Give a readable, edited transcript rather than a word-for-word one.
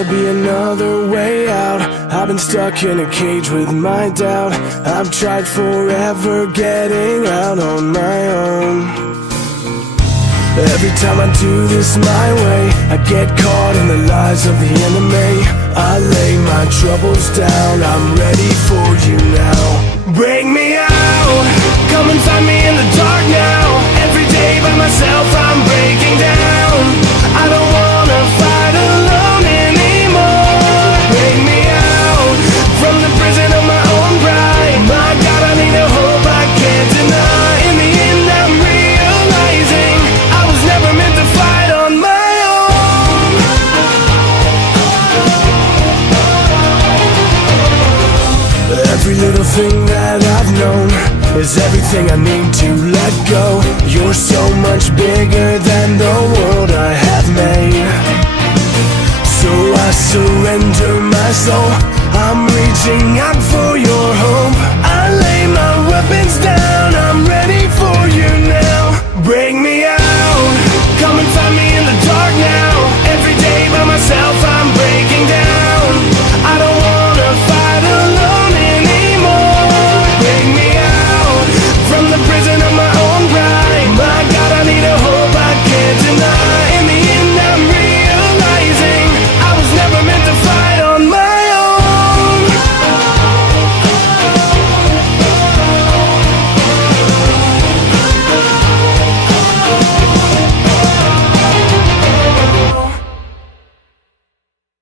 gotta be another way out. I've been stuck in a cage with my doubt. I've tried forever getting out on my own. Every time I do this my way, I get caught in the lies of the enemy. I lay my troubles down, I'm ready for you now. Bring me out, come and find me in the dark now. Every day by myself I'm breaking down. I don't wanna fight alone anymore. Bring me out, from the prison of my own pride. My God, I need a hope I can't deny. In the end I'm realizing I was never meant to fight on my own. Every little thing that I've known is everything I need to let go. You're so much bigger than the world I have made. So I surrender my soul, I'm reaching out for your hope. I lay my weapons down.